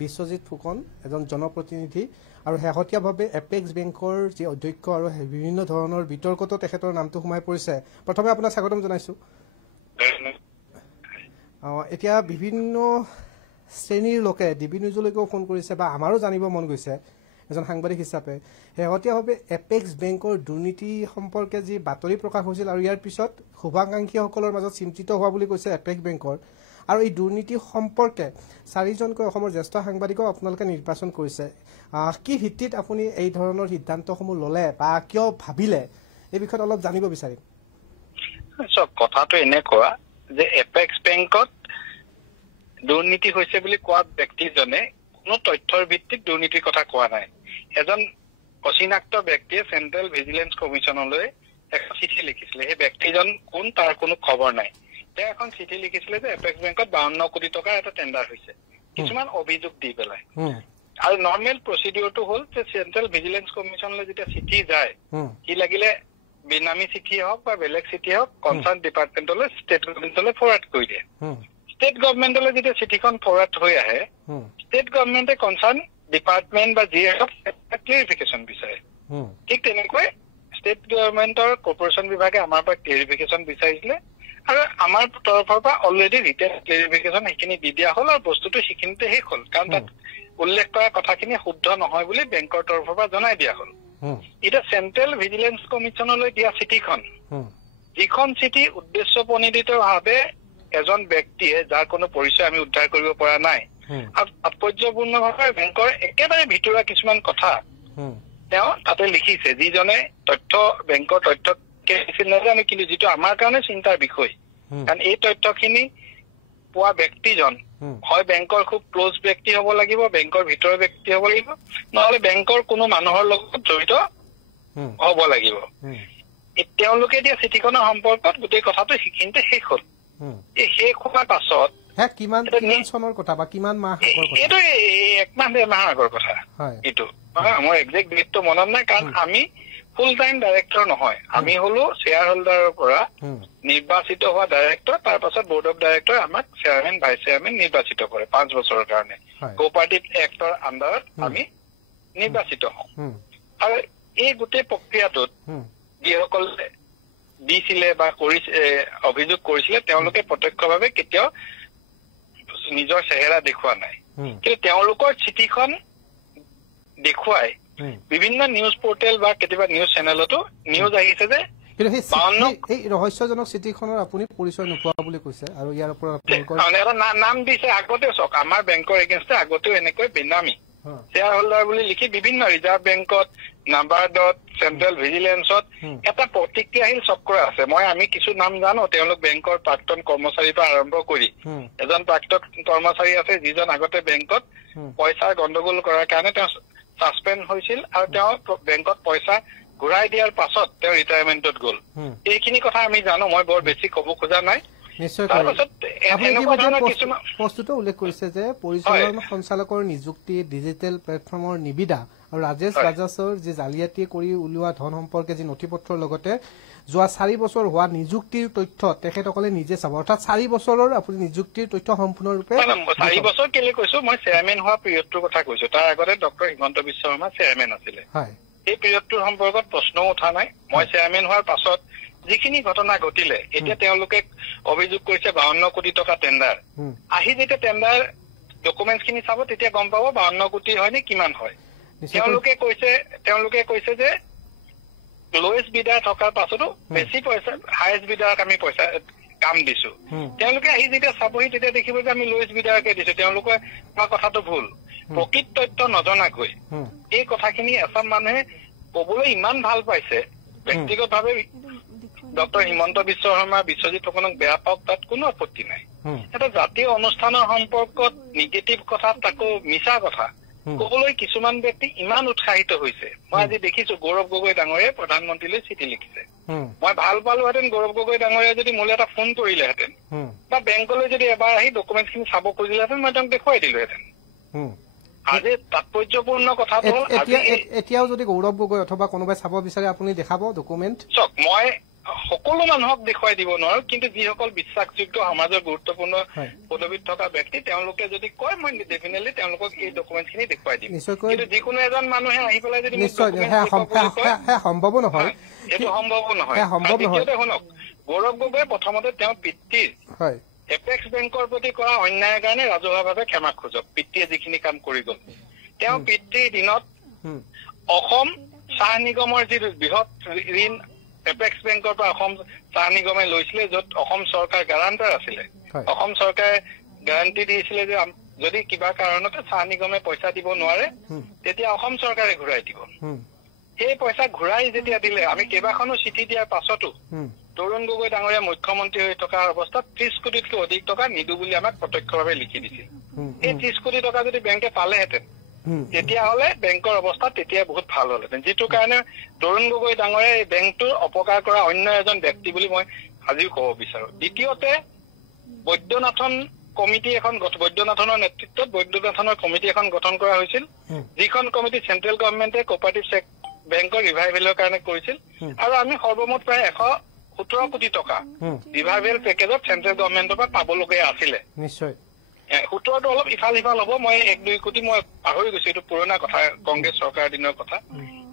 বিশ্বজিৎ ফুকন এজন জনপ্ৰতিনিধি আৰু শেহতীয়াভাৱে এপেক্স বেংকৰ যি অধ্যক্ষ আৰু বিভিন্ন ধৰণৰ বিতৰ্কতো তেখেতৰ নামটো সোমাই পৰিছে প্ৰথমে আপোনাক স্বাগতম জনাইছো এতিয়া বিভিন্ন শ্ৰেণীৰ লোকে ডিবি নিউজলৈকেও ফোন কৰিছে বা আমাৰো জানিব মন গৈছে এজন সাংবাদিক হিচাপে শেহতীয়াভাৱে এপেক্স বেংকৰ দুৰ্নীতি সম্পৰ্কে যি বাতৰি প্ৰকাশ হৈছিল আৰু ইয়াৰ পিছত শুভাকাংক্ষীসকলৰ মাজত চিন্তিত হোৱা বুলি কৈছে এপেক্স বেংকৰ আৰু এই দুৰ্নীতি সম্পৰ্কে 4জনকৈ অসমৰ জ্যেষ্ঠ সাংবাদিকক আপোনালোকে নিৰ্বাচন কৰিছে কি ভিত্তিত আপুনি এই ধৰণৰ সিদ্ধান্তসমূহ ল'লে বা কিয় ভাবিলে এই বিষয়ত অলপ জানিব বিচাৰিম কথাটো এনেকুৱা যে এপেক্স বেংকত দুৰ্নীতি হৈছে বুলি কোৱা ব্যক্তিজনে কোনো তথ্যৰ ভিত্তিত দুৰ্নীতিৰ কথা কোৱা নাই এজন অচিনাক্ত ব্যক্তিয়ে চেন্ট্ৰেল ভিজিলেন্স কমিশ্যনলৈ এখন চিঠি লিখিছিলে সেই ব্যক্তিজন কোন তাৰ কোনো খবৰ নাই তেওঁ এখন চিঠি লিখিছিলে যে এপেক্স বেংকত 52 কোটি টকাৰ এটা টেণ্ডাৰ হৈছে কিছুমান অভিযোগ দি পেলাই আৰু নৰ্মেল প্ৰচিডিউৰটো হ'ল যে চেন্ট্ৰেল ভিজিলেন্স কমিশ্যনলৈ যেতিয়া চিঠি যায় কি লাগিলে বিনামী চিঠি হওক বা বেলেগ চিঠি হওক কনচাৰ্ণ ডিপাৰ্টমেণ্টলৈ ষ্টেট গভৰ্ণমেণ্টলৈ ফৰৱাৰ্ড কৰি দিয়ে ষ্টেট গভৰ্ণমেণ্টলৈ যেতিয়া চিঠিখন ফৰৱাৰ্ড হৈ আহে ষ্টেট গভৰ্ণমেণ্টে কনচাৰ্ণ ডিপাৰ্টমেণ্ট বা যিয়ে হওক ক্লেৰিফিকেশ্যন বিচাৰে ঠিক তেনেকৈ ষ্টেট গভৰ্ণমেণ্টৰ কৰ্পৰেশ্যন বিভাগে আমাৰ পৰা ক্লেৰিফিকেশ্যন বিচাৰিছিলে আৰু আমাৰ তৰফৰ পৰা অলৰেডি ৰিটেন ক্লেৰিফিকেশ্যন সেইখিনি দি দিয়া হ'ল আৰু বস্তুটো সেইখিনিতে শেষ হ'ল কাৰণ তাত উল্লেখ কৰা কথাখিনি শুদ্ধ নহয় বুলি বেংকৰ তৰফৰ পৰা জনাই দিয়া হ'ল এতিয়া চেন্ট্ৰেল ভিজিলেন্স কমিশ্যনলৈ দিয়া চিঠিখন যিখন চিঠি উদ্দেশ্যপ্ৰণোদিতভাৱে এজন ব্যক্তিয়ে যাৰ কোনো পৰিচয় আমি উদ্ধাৰ কৰিব পৰা নাই আৰু তাৎপৰ্যপূৰ্ণভাৱে বেংকৰ একেবাৰে ভিতৰুৱা কিছুমান কথা তেওঁ তাতে লিখিছে যিজনে বেংকৰ তথ্য দিছিল নাজানো কিন্তু যিটো আমাৰ কাৰণে চিন্তাৰ বিষয় কাৰণ এই তথ্যখিনি পোৱা ব্যক্তিজন হয় বেংকৰ খুব ক্লোজ ব্যক্তি হ'ব লাগিব বেংকৰ ভিতৰৰ ব্যক্তি হ'ব লাগিব নহলে বেংকৰ কোনো মানুহৰ লগত জড়িত হ'ব লাগিব তেওঁলোকে দিয়া চিঠিখনৰ সম্পৰ্কত গোটেই কথাটো সেইখিনিতে শেষ হ'ল এই শেষ হোৱাৰ পাছত কিমান চনৰ কথা বা কিমান মাহ এইটো 1 মাহ 1.5 মাহ আগৰ কথা এইটো মোৰ একজেক্ট ডেটটো মনত নাই কাৰণ আমি ফুল টাইম ডাইৰেক্টৰ নহয় আমি হলো শ্বেয়াৰ হোল্ডাৰৰ পৰা নিৰ্বাচিত হোৱা ডাইৰেক্টৰ তাৰ পাছত বৰ্ড অফ ডাইৰেক্টৰ আমাক চেয়াৰমেন ভাইচ চেয়াৰমেন নিৰ্বাচিত কৰে 5 বছৰৰ কাৰণে কোঅপাৰেটিভ এক্টৰ আণ্ডাৰত আমি নিৰ্বাচিত হওঁ আৰু এই গোটেই প্ৰক্ৰিয়াটোত যিসকলে দিছিলে বা অভিযোগ কৰিছিলে তেওঁলোকে প্ৰত্যক্ষভাৱে কেতিয়াও নিজৰ চেহেৰা দেখুওৱা নাই কিন্তু তেওঁলোকৰ চিঠিখন দেখুৱাই বিভিন্ন নিউজ পৰ্টেল বা কেতিয়াবা নিউজ চেনেলতো নিউজ আহিছে যে এই ৰহস্যজনক চিঠিখনৰ আপুনি পৰিচয় নোপোৱা বুলি কৈছে আৰু ইয়াৰ ওপৰত আপোনালোকৰ এটা নাম দিছে আগতে চাওক আমাৰ বেংকৰ এগেইনষ্টে আগতেও এনেকৈ বেনামী শ্বেয়াৰ হোল্ডাৰ বুলি লিখি বিভিন্ন ৰিজাৰ্ভ বেংকত নাবাৰ্ডত চেন্ট্ৰেল ভিজিলেন্সত এটা প্ৰতিক্ৰিয়াশীল চক্ৰ আছে আমি কিছু নাম জানো তেওঁলোক বেংকৰ প্ৰাক্তন কৰ্মচাৰীৰ পৰা আৰম্ভ কৰি এজন প্ৰাক্তন কৰ্মচাৰী আছে যিজন আগতে বেংকত পইচাৰ গণ্ডগোল কৰাৰ কাৰণে তেওঁ ছাছপেণ্ড হৈছিল আৰু তেওঁ বেংকত পইচা ঘূৰাই দিয়াৰ পাছত তেওঁ ৰিটায়াৰমেণ্টত গ'ল এইখিনি কথা আমি জানো মই বৰ বেছি ক'ব খোজা নাই প্ৰস্তুত উল্লেখ কৰিছে যে পৰিচালন সঞ্চালকৰ নিযুক্তি ডিজিটেল প্লেটফৰ্মৰ নিবিদা আৰু ৰাজেশ ৰাজাছৰ যি জালিয়াতি কৰি উলিওৱা ধন সম্পৰ্কে যি নথিপত্ৰৰ লগতে যোৱা 4 বছৰ হোৱা নিযুক্তিৰ তথ্য তেখেতসকলে নিজে চাব অৰ্থাৎ 4 বছৰৰ আপুনি নিযুক্তিৰ তথ্য সম্পূৰ্ণৰূপে 4 বছৰ কেলে কৈছো মই চেয়াৰমেন হোৱা পিৰিয়ডটোৰ কথা কৈছো তাৰ আগতে ডক্টৰ হিমন্ত বিশ্ব শৰ্মা চেয়াৰমেন আছিলে এই পিৰিয়ডটোৰ সম্পৰ্কত প্ৰশ্ন উঠা নাই মই চেয়াৰমেন হোৱাৰ পাছত যিখিনি ঘটনা ঘটিলে এতিয়া তেওঁলোকে অভিযোগ কৰিছে 52 কোটি টকা টেণ্ডাৰ আহি যেতিয়া টেণ্ডাৰ ডকুমেণ্টছখিনি চাব তেতিয়া গম পাব 52 কোটি হয়নে কিমান হয় তেওঁলোকে কৈছে যে লোৱেষ্ট বিডাৰ থকাৰ পাছতো বেছি পইচা হাইয়েষ্ট বিডাৰক আমি পইচা কাম দিছো তেওঁলোকে আহি যেতিয়া চাবহি তেতিয়া দেখিব যে আমি লোৱেষ্ট বিডাৰকে দিছো তেওঁলোকে আমাৰ কথাটো ভুল প্ৰকৃত তথ্য নজনাকৈ এই কথাখিনি এচাম মানুহে কবলৈ ইমান ভাল পাইছে ব্যক্তিগতভাৱে ডক্টৰ হিমন্ত বিশ্ব শৰ্মা বিশ্বজিৎ ফুকনক বেয়া পাওক তাত কোনো আপত্তি নাই এটা জাতীয় অনুষ্ঠানৰ সম্পৰ্কত নিগেটিভ কথা তাকো মিছা কথা কবলৈ কিছুমান ব্যক্তি ইমান উৎসাহিত হৈছে মই আজি দেখিছো গৌৰৱ গগৈ ডাঙৰীয়াই প্ৰধানমন্ত্ৰীলৈ চিঠি লিখিছে মই ভাল পালোহেঁতেন গৌৰৱ গগৈ ডাঙৰীয়াই যদি মোলৈ এটা ফোন কৰিলেহেঁতেন বা বেংকলৈ যদি এবাৰ আহি ডকুমেণ্টছখিনি চাব খুজিলেহেঁতেন মই তেওঁক দেখুৱাই দিলোহেঁতেন আজি তাৎপৰ্যপূৰ্ণ কথাটো হ'ল এতিয়াও যদি গৌৰৱ গগৈ অথবা কোনোবাই চাব বিচাৰে আপুনি দেখাব ডকুমেণ্ট চাওক মই সকলো মানুহক দেখুৱাই দিব নোৱাৰো কিন্তু যিসকল বিশ্বাসযোগ্য সমাজৰ গুৰুত্বপূৰ্ণ পদবীত থকা ব্যক্তি তেওঁলোকে যদি কয় মই ডেফিনেটলি তেওঁলোকক এই ডকুমেণ্টছখিনি দেখুৱাই দিম কিন্তু যিকোনো এজন মানুহে আহি পেলাই যদি সম্ভৱ নহয় এইটো সম্ভৱ নহয় দ্বিতীয়তে শুনক গৌৰৱ গগৈ প্ৰথমতে তেওঁ পিতৃৰ এপেক্স বেংকৰ প্ৰতি কৰা অন্যায়ৰ কাৰণে ৰাজহুৱাভাৱে ক্ষমা খোজক পিতৃয়ে যিখিনি কাম কৰি গ'ল তেওঁ পিতৃৰ দিনত অসম চাহ নিগমৰ যি বৃহৎ ঋণ এপেক্স বেংকৰ পৰা অসম চাহ নিগমে লৈছিলে য'ত অসম চৰকাৰ গ্যাৰাণ্টাৰ আছিলে অসম চৰকাৰে গ্যাৰাণ্টি দিছিলে যে যদি কিবা কাৰণতে চাহ নিগমে পইচা দিব নোৱাৰে তেতিয়া অসম চৰকাৰে ঘূৰাই দিব সেই পইচা ঘূৰাই যেতিয়া দিলে আমি কেইবাখনো চিঠি দিয়াৰ পাছতো তৰুণ গগৈ ডাঙৰীয়া মুখ্যমন্ত্ৰী হৈ থকা অৱস্থাত 30 কোটিতকৈ অধিক টকা নিদো বুলি আমাক প্ৰত্যক্ষভাৱে লিখি দিছিল এই 30 কোটি টকা যদি বেংকে পালেহেঁতেন তেতিয়াহ'লে বেংকৰ অৱস্থা তেতিয়া বহুত ভাল হ'লহেঁতেন যিটো কাৰণে তৰুণ গগৈ ডাঙৰীয়া এই বেংকটোৰ অপকাৰ কৰা অন্য এজন ব্যক্তি বুলি মই আজিও ক'ব বিচাৰো দ্বিতীয়তে বৈদ্যনাথন কমিটি এখন বৈদ্যনাথনৰ নেতৃত্বত বৈদ্যনাথনৰ কমিটি এখন গঠন কৰা হৈছিল যিখন কমিটি চেন্ট্ৰেল গভৰ্ণমেণ্টে কোঅপাৰেটিভ বেংকৰ ৰিভাইভেলৰ কাৰণে কৰিছিল আৰু আমি সৰ্বমুঠ প্ৰায় 117 কোটি টকা ৰিভাইভেল পেকেজত চেন্ট্ৰেল গভৰ্ণমেণ্টৰ পৰা পাবলগীয়া আছিলে নিশ্চয় 17টো অলপ ইফাল সিফাল হ'ব মই 1-2 কোটি মই পাহৰি গৈছো এইটো পুৰণা কথা কংগ্ৰেছ চৰকাৰৰ দিনৰ কথা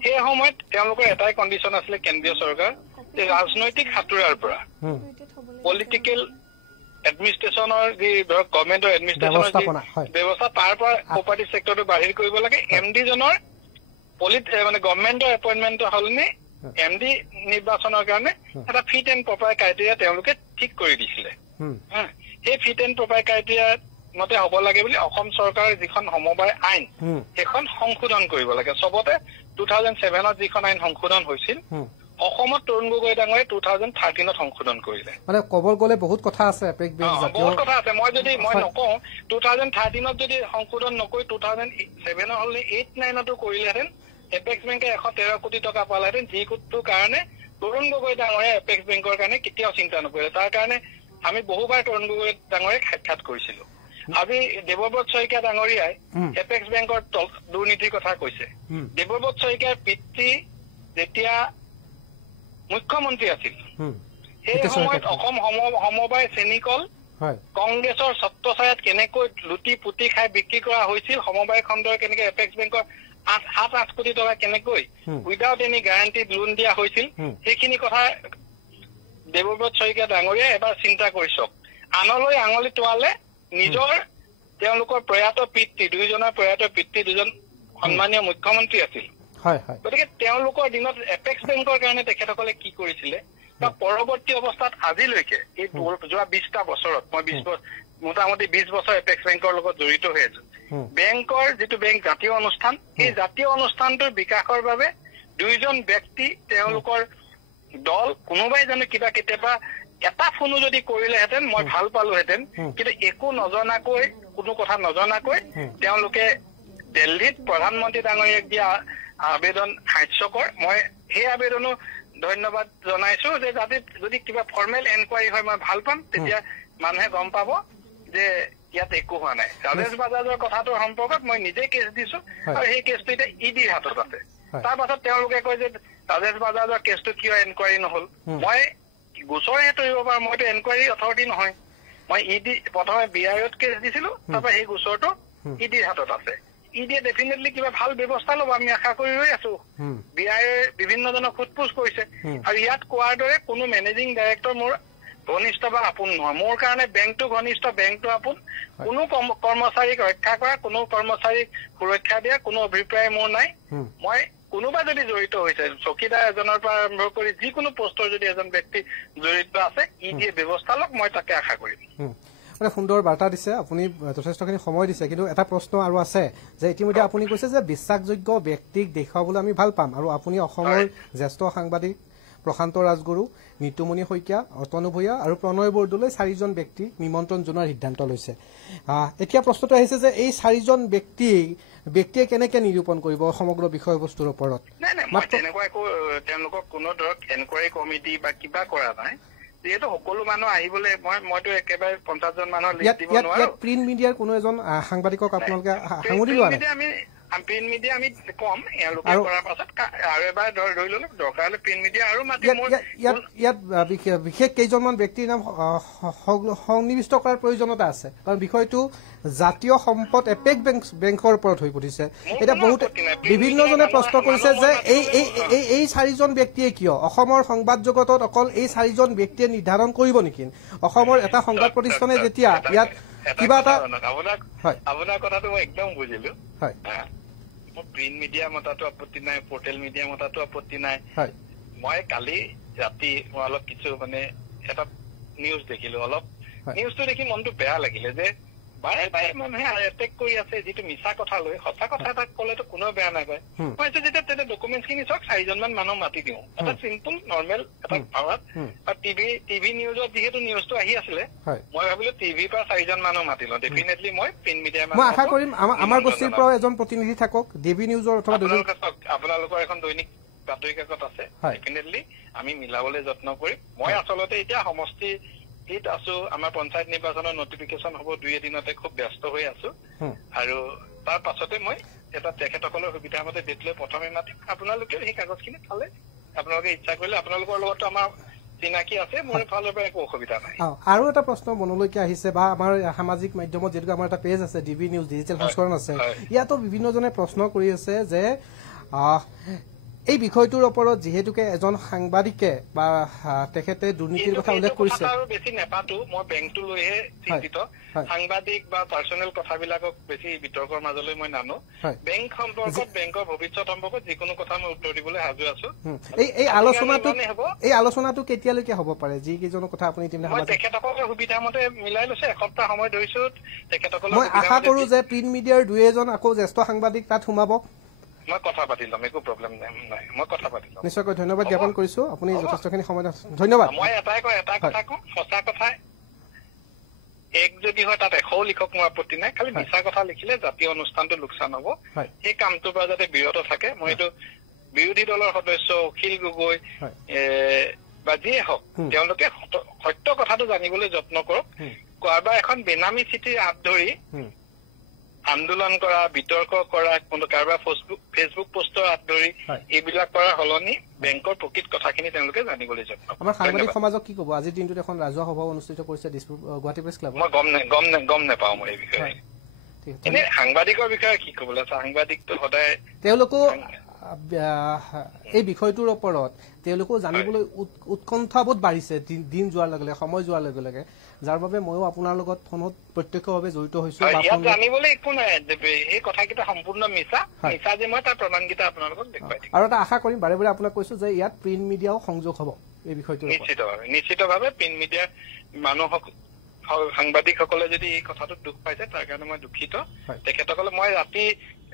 সেই সময়ত তেওঁলোকৰ এটাই কণ্ডিশ্যন আছিলে কেন্দ্ৰীয় চৰকাৰ যে ৰাজনৈতিক হাতুৰাৰ পৰা পলিটিকেল এডমিনিষ্ট্ৰেশ্যনৰ যি ধৰক গভৰ্ণমেণ্টৰ এডমিনিষ্ট্ৰেশ্যনৰ ব্যৱস্থা তাৰ পৰা কোঅপাৰেটিভ ছেক্টৰটো বাহিৰ কৰিব লাগে এমডি জনৰ মানে গভৰ্ণমেণ্টৰ এপইণ্টমেণ্টৰ সলনি এমডি নিৰ্বাচনৰ কাৰণে এটা ফিট এণ্ড প্ৰপাৰ ক্ৰাইটেৰিয়া তেওঁলোকে ঠিক কৰি দিছিলে সেই ফিট এণ্ড প্ৰপাৰ ক্ৰাইটেৰিয়া মতে হ'ব লাগে বুলি অসম চৰকাৰৰ যিখন সমবায় আইন সেইখন সংশোধন কৰিব লাগে চবতে 2007ত যিখন আইন সংশোধন হৈছিল অসমত তৰুণ গগৈ ডাঙৰীয়াই 2013ত সংশোধন কৰিলে মানে কবৰ গ'লে বহুত কথা আছে বহুত কথা আছে মই নকওঁ 2013ত যদি সংশোধন নকৰি 2007ৰ হ'লে 8-9তো কৰিলেহেঁতেন এপেক্স বেংকে 113 কোটি টকা পালেহেঁতেন যিটোৰ কাৰণে তৰুণ গগৈ ডাঙৰীয়াই এপেক্স বেংকৰ কাৰণে কেতিয়াও চিন্তা নকৰিলে তাৰ কাৰণে আমি বহুবাৰ তৰুণ গগৈ ডাঙৰীয়াক সাক্ষাৎ কৰিছিলো আজি দেৱব্ৰত শইকীয়া ডাঙৰীয়াই এপেক্স বেংকৰ দুৰ্নীতিৰ কথা কৈছে দেৱব্ৰত শইকীয়াৰ পিতৃ যেতিয়া মুখ্যমন্ত্ৰী আছিল সেই সময়ত অসম সমবায় চেনিকল কংগ্ৰেছৰ ছত্ৰছায়াত কেনেকৈ লুটি পুতি খাই বিক্ৰী কৰা হৈছিল সমবায় খণ্ডৰ কেনেকৈ এপেক্স বেংকৰ 7-8 কোটি টকা কেনেকৈ উইদাউট এনি গ্যাৰাণ্টিড লোন দিয়া হৈছিল সেইখিনি কথা দেৱব্ৰত শইকীয়া ডাঙৰীয়াই এবাৰ চিন্তা কৰি চাওক আনলৈ আঙুলি তোৱালে নিজৰ তেওঁলোকৰ প্ৰয়াত পিতৃ দুজন সন্মানীয় মুখ্যমন্ত্ৰী আছিল গতিকে তেওঁলোকৰ দিনত এপেক্স বেংকৰ কাৰণে তেখেতসকলে কি কৰিছিলে বা পৰৱৰ্তী অৱস্থাত আজিলৈকে এই যোৱা 20টা বছৰত মই 20 বছৰ মোটামুটি 20 বছৰ এপেক্স বেংকৰ লগত জড়িত হৈ আছো বেংকৰ যিটো বেংক জাতীয় অনুষ্ঠান এই জাতীয় অনুষ্ঠানটোৰ বিকাশৰ বাবে দুইজন ব্যক্তি তেওঁলোকৰ দল কোনোবাই জানো কিবা কেতিয়াবা এটা ফোনো যদি কৰিলেহেঁতেন মই ভাল পালোহেঁতেন কিন্তু একো নজনাকৈ কোনো কথা নজনাকৈ তেওঁলোকে দিল্লীত প্ৰধানমন্ত্ৰী ডাঙৰীয়াক দিয়া আবেদন হাস্যকৰ মই সেই আবেদনো ধন্যবাদ জনাইছো যে যাতে যদি কিবা ফৰ্মেল এনকুৱাৰী হয় মই ভাল পাম তেতিয়া মানুহে গম পাব যে ইয়াত একো হোৱা নাই ৰাজেশ বাজাজৰ কথাটোৰ সম্পৰ্কত মই নিজে কেছ দিছো আৰু সেই কেছটো এতিয়া ইডিৰ হাতত আছে তাৰ পাছত তেওঁলোকে কয় যে ৰাজেশ বাজাজৰ কেছটো কিয় এনকুৱাৰী নহল মই গোচৰহে তৰিব পাৰো মইতো এনকুৱাৰী অথৰিটি নহয় মই ইডি প্ৰথমে বিআইত কেছ দিছিলো তাৰপৰা সেই গোচৰটো ইডিৰ হাতত আছে ইডিয়ে ডেফিনেটলি কিবা ভাল ব্যৱস্থা ল'ব আমি আশা কৰি ৰৈ আছো বিআইয়ে বিভিন্নজনক সোধপোছ কৰিছে আৰু ইয়াত কোৱাৰ দৰে কোনো মেনেজিং ডাইৰেক্টৰ মোৰ ঘনিষ্ঠ বা আপোন নহয় মোৰ কাৰণে বেংকটো ঘনিষ্ঠ বেংকটো আপোন কোনো কৰ্মচাৰীক ৰক্ষা কৰা কোনো কৰ্মচাৰীক সুৰক্ষা দিয়া কোনো অভিপ্ৰায় মোৰ নাই মই কোনোবা যদি জড়িত হৈছে চকীদাৰ এজনৰ পৰা আৰম্ভ কৰি যিকোনো পোষ্টৰ যদি এজন ব্যক্তি জড়িত আছে ইডিয়ে ব্যৱস্থা লওক মই তাকে আশা কৰিম মানে সুন্দৰ বাৰ্তা দিছে আপুনি যথেষ্টখিনি সময় দিছে কিন্তু এটা প্ৰশ্ন আৰু আছে যে ইতিমধ্যে আপুনি কৈছে যে বিশ্বাসযোগ্য ব্যক্তিক দেখুৱাবলৈ আমি ভাল পাম আৰু আপুনি অসমৰ জ্যেষ্ঠ সাংবাদিক প্ৰশান্ত ৰাজগুৰু নিতুমণি শইকীয়া অতনু ভূঞা আৰু প্ৰণয় বৰদলৈ 4জন ব্যক্তিক নিমন্ত্ৰণ জনোৱাৰ সিদ্ধান্ত লৈছে এতিয়া প্ৰশ্নটো আহিছে যে এই 4জন ব্যক্তিয়ে কেনেকৈ নিৰূপণ কৰিব সমগ্ৰ বিষয়বস্তুৰ ওপৰত মই তেনেকুৱা একো তেওঁলোকক কোনো ধৰক এনকুৱাৰী কমিটি বা কিবা কৰা নাই যিহেতু সকলো মানুহ আহিবলৈ মইতো একেবাৰে 50জন মানুহৰ লিষ্ট দিব নোৱাৰো প্ৰিণ্ট মিডিয়াৰ কোনো এজন সাংবাদিকক আপোনালোকে সাঙুৰি লোৱা নাই প্ৰিণ্ট মিডিয়া আমি কম এওঁলোকে কৰাৰ পাছত আৰু এবাৰ ধৰি ললো দৰকাৰ হলে প্ৰিণ্ট মিডিয়া আৰু মাতি ইয়াত বিশেষ কেইজনমান ব্যক্তিৰ নাম সন্নিৱিষ্ট কৰাৰ প্ৰয়োজনীয়তা আছে কাৰণ বিষয়টো জাতীয় সম্পদ এপেক বেংকৰ ওপৰত হৈ পৰিছে এতিয়া বহুত বিভিন্নজনে প্ৰশ্ন কৰিছে যে এই 4জন ব্যক্তিয়ে কিয় অসমৰ সংবাদ জগতত অকল এই 4জন ব্যক্তিয়ে নিৰ্ধাৰণ কৰিব নেকি অসমৰ এটা সংবাদ প্ৰতিষ্ঠানে যেতিয়া ইয়াত কিবা এটা আপোনাৰ কথাটো মই একদম বুজিলো হয় মোৰ প্ৰিণ্ট মিডিয়া মতাটো আপত্তি নাই পৰ্টেল মিডিয়া মতাটো আপত্তি নাই মই কালি ৰাতি মই অলপ কিছু মানে এটা নিউজ দেখিলো অলপ নিউজটো দেখি মনটো বেয়া লাগিলে যে বাৰে বাৰে মানুহে এটেক কৰি আছে যিটো মিছা কথা লৈ সঁচা কথা এটা ক'লেতো কোনো বেয়া নাপায় মই যেতিয়া তেতিয়া ডকুমেণ্টছ খিনি চাওক 4জন মান মানুহ মাতি দিওঁ এটা চিম্পল নৰ্মেল এটা ভাৱত বা টিভি নিউজত যিহেতু নিউজটো আহি আছিলে মই ভাবিলো টিভিৰ পৰা 4জন মানুহ মাতি লওঁ ডেফিনেটলি মই প্ৰিণ্ট মিডিয়াৰ মই আশা কৰিম আমাৰ গোষ্ঠীৰ পৰা এজন প্ৰতিনিধি থাকক ডিবি নিউজৰ অথবা আপোনালোকৰ এখন দৈনিক বাতৰি কাকত আছে ডেফিনেটলি আমি মিলাবলৈ যত্ন কৰিম মই আচলতে এতিয়া সমষ্টি আছো আমাৰ পঞ্চায়ত নিৰ্বাচনৰ নটিফিকেশ্যন হ'ব 2 এদিনতে খুব ব্যস্ত হৈ আছো আৰু তাৰ পাছতে মই এটা তেখেতসকলৰ সুবিধা মতে ডেট লৈ প্ৰথমে মাতিম আপোনালোকে সেই কাগজখিনি চালে আপোনালোকে ইচ্ছা কৰিলে আপোনালোকৰ লগতো আমাৰ চিনাকি আছে মোৰ ফালৰ পৰা একো অসুবিধা নাই আৰু এটা প্ৰশ্ন মনলৈকে আহিছে বা আমাৰ সামাজিক মাধ্যমত যেহেতু আমাৰ এটা পেজ আছে ডিবি নিউজ ডিজিটেল সংস্কৰণ আছে ইয়াতো বিভিন্নজনে প্ৰশ্ন কৰি আছে যে এই বিষয়টোৰ ওপৰত যিহেতুকে এজন সাংবাদিকে বা তেখেতে দুৰ্নীতিৰ কথা উল্লেখ কৰিছে আৰু বেছি নেপাতো মই বেংকটো লৈহে চিন্তিত সাংবাদিক বা পাৰ্চনেল কথাবিলাকক বেছি বিতৰ্কৰ মাজলৈ মই নানো বেংক সম্পৰ্কত বেংকৰ ভৱিষ্যত সম্পৰ্কত যিকোনো কথা মই উত্তৰ দিবলৈ সাজু আছো এই আলোচনাটো কেতিয়ালৈকে হ'ব পাৰে যিকেইজনৰ কথা আপুনি মই তেখেতসকলৰ সুবিধা মতে মিলাই লৈছো এসপ্তাহ সময় ধৰিছো তেখেতসকলৰ মই আশা কৰো যে প্ৰিণ্ট মিডিয়াৰ 2 আকৌ জ্যেষ্ঠ সাংবাদিক তাত সোমাব মই কথা পাতি ল'ম একো প্ৰব্লেম নাই মই কথা পাতি ল'ম নিশ্চয়কৈ ধন্যবাদ জ্ঞাপন কৰিছো আপুনি যথেষ্টখিনি সময় ধন্যবাদ মই এটা কথা কওঁ সঁচা কথা এক যদি হয় তাত 100 লিখক মোৰ আপত্তি নাই খালি মিছা কথা লিখিলে জাতীয় অনুষ্ঠানটো লোকচান হ'ব সেই কামটোৰ পৰা যাতে বিৰত থাকে মই এইটো বিৰোধী দলৰ সদস্য অখিল গগৈ বা যিয়ে হওক তেওঁলোকে সত্য কথাটো জানিবলৈ যত্ন কৰক কাৰোবাৰ এখন বেনামী চিঠিৰ হাত ধৰি আন্দোলন কৰা বিতৰ্ক কৰা কোনো কাৰোবাৰ ফেচবুক পোষ্টৰ হাত ধৰি এইবিলাক কৰাৰ সলনি বেংকৰ প্ৰকৃত কথাখিনি তেওঁলোকে জানিবলৈ যত্ন কৰক আমাৰ সাংবাদিক সমাজক কি ক'ব আজিৰ দিনটোত এখন ৰাজহুৱা সভা অনুষ্ঠিত কৰিছে গুৱাহাটী প্ৰেছ ক্লাবত মই গম নেপাওঁ মই এই বিষয়ে এনে সাংবাদিকৰ বিষয়ে কি ক'বলৈ আছে সাংবাদিকটো সদায় এই বিষয়টোৰ ওপৰত তেওঁলোকেও জানিবলৈ উৎকণ্ঠাবোধ বাঢ়িছে দিন যোৱাৰ লগে লগে সময় যোৱাৰ লগে লগে যাৰ বাবে ময়ো আপোনাৰ লগত ফোনত প্ৰত্যক্ষভাৱে জড়িত হৈছো জানিবলৈ একো নাই এই কথাকেইটা সম্পূৰ্ণ মিছা যে মই তাৰ প্ৰমাণকেইটা আপোনালোকক দেখুৱাই দিম আৰু এটা আশা কৰিম বাৰে বাৰে আপোনাক কৈছো যে ইয়াত প্ৰিণ্ট মিডিয়াও সংযোগ হ'ব এই বিষয়টো নিশ্চিতভাৱে প্ৰিণ্ট মিডিয়াৰ মানুহক সাংবাদিকসকলে যদি এই কথাটোত দুখ পাইছে তাৰ কাৰণে মই দুখিত তেখেতসকলে মই ৰাতি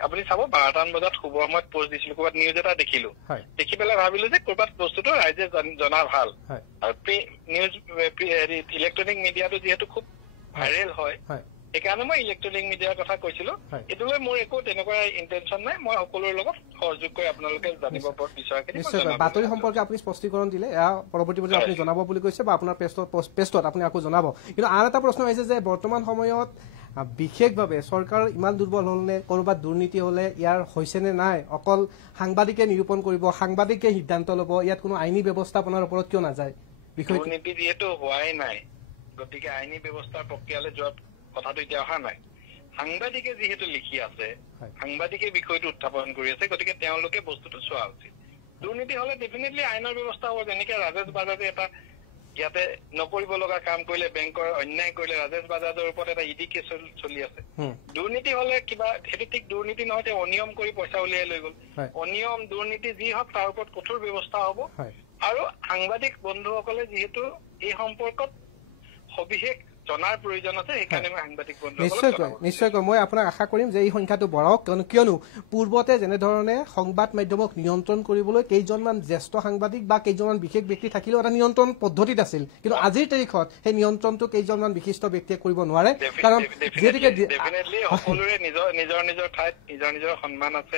আপুনি চাব 12টামান বজাত শুভ সময়ত পোষ্ট দিছিলো ক'ৰবাত নিউজ এটা দেখিলো দেখি পেলাই ভাবিলো যে ক'ৰবাত বস্তুটো ৰাইজে জনা ভাল আৰু নিউজ ইলেক্ট্ৰনিক মিডিয়াটো যিহেতু খুব ভাইৰেল হয় সেইকাৰণে মই ইলেক্ট্ৰনিক মিডিয়াৰ কথা কৈছিলো এইটোলৈ মোৰ একো তেনেকুৱা ইণ্টেনশ্যন নাই মই সকলোৰে লগত সহযোগ কৰি আপোনালোকে জানিব বিচৰাখিনি নিশ্চয় বাতৰি সম্পৰ্কে আপুনি স্পষ্টীকৰণ দিলে এয়া পৰৱৰ্তী পৰ্যায়ত আপুনি জনাব বুলি কৈছে বা আপোনাৰ পেজত আপুনি আকৌ জনাব কিন্তু আন এটা প্ৰশ্ন আহিছে যে বৰ্তমান সময়ত বিশেষভাৱে চৰকাৰ ইমান দুৰ্বল হ'লনে ক'ৰবাত দুৰ্নীতি হ'লে ইয়াৰ হৈছেনে নাই অকল সাংবাদিকে নিৰূপণ কৰিব সাংবাদিকে সিদ্ধান্ত ল'ব ইয়াত কোনো আইনী ব্যৱস্থাপনাৰ ওপৰত কিয় নাযায় দুৰ্নীতি যিহেতু হোৱাই নাই গতিকে আইনী ব্যৱস্থাৰ প্ৰক্ৰিয়ালৈ যোৱাৰ কথাটো এতিয়া অহা নাই সাংবাদিকে যিহেতু লিখি আছে সাংবাদিকে বিষয়টো উত্থাপন কৰি আছে গতিকে তেওঁলোকে বস্তুটো চোৱা উচিত দুৰ্নীতি হ'লে ডেফিনেটলি আইনৰ ব্যৱস্থা হ'ব যেনেকে ৰাজেশ বাজাজে এটা ইয়াতে নকৰিব লগা কাম কৰিলে বেংকৰ অন্যায় কৰিলে ৰাজেশ বাজাজৰ ওপৰত এটা ইডি কেছ চলি আছে দুৰ্নীতি হ'লে কিবা সেইটো ঠিক দুৰ্নীতি নহয় তেওঁ অনিয়ম কৰি পইচা উলিয়াই লৈ গ'ল অনিয়ম দুৰ্নীতি যি হওক তাৰ ওপৰত কঠোৰ ব্যৱস্থা হ'ব আৰু সাংবাদিক বন্ধুসকলে যিহেতু এই সম্পৰ্কত সবিশেষ জনাৰ প্ৰয়োজন আছে সেইকাৰণে মই সাংবাদিক নিশ্চয়কৈ মই আপোনাক আশা কৰিম যে এই সংখ্যাটো বঢ়াওক কিয়নো পূৰ্বতে যেনেধৰণে সংবাদ মাধ্যমক নিয়ন্ত্ৰণ কৰিবলৈ কেইজনমান জ্যেষ্ঠ সাংবাদিক বা কেইজনমান বিশেষ ব্যক্তি থাকিলেও এটা নিয়ন্ত্ৰণ পদ্ধতিত আছিল কিন্তু আজিৰ তাৰিখত সেই নিয়ন্ত্ৰণটো কেইজনমান বিশিষ্ট ব্যক্তিয়ে কৰিব নোৱাৰে কাৰণ সকলোৰে নিজৰ ঠাইত নিজৰ সন্মান আছে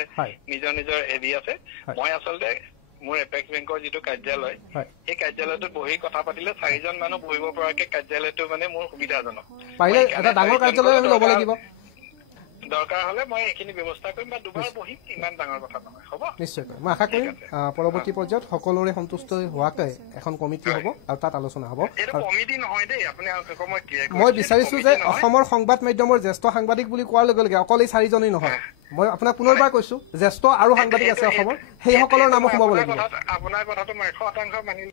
নিজৰ হেৰি আছে মই আচলতে মোৰ এপেক্স বেংকৰ যিটো কাৰ্যালয় সেই কাৰ্যালয়টোত বহি কথা পাতিলে 4জন মানুহ বহিব পৰাকে কাৰ্যালয়টো মানে মোৰ সুবিধাজনক দৰকাৰ হলে মই এইখিনি ব্যৱস্থা কৰিম বা দুবাৰ বহিম ইমান ডাঙৰ কথা নহয় হ'ব নিশ্চয়কৈ মই আশা কৰিম পৰৱৰ্তী পৰ্যায়ত সকলোৰে সন্তুষ্ট হোৱাকৈ এখন কমিটি হ'ব আৰু তাত আলোচনা হ'ব মই বিচাৰিছো যে অসমৰ সংবাদ মাধ্যমৰ জ্যেষ্ঠ সাংবাদিক বুলি কোৱাৰ লগে লগে অকল এই 4জনেই নহয় মই আপোনাক পুনৰবাৰ কৈছো জ্যেষ্ঠ আৰু সাংবাদিক আছে অসমৰ সেইসকলৰ নামো সোমাব লাগিব আপোনাৰ কথাটো মই 100% মানিলো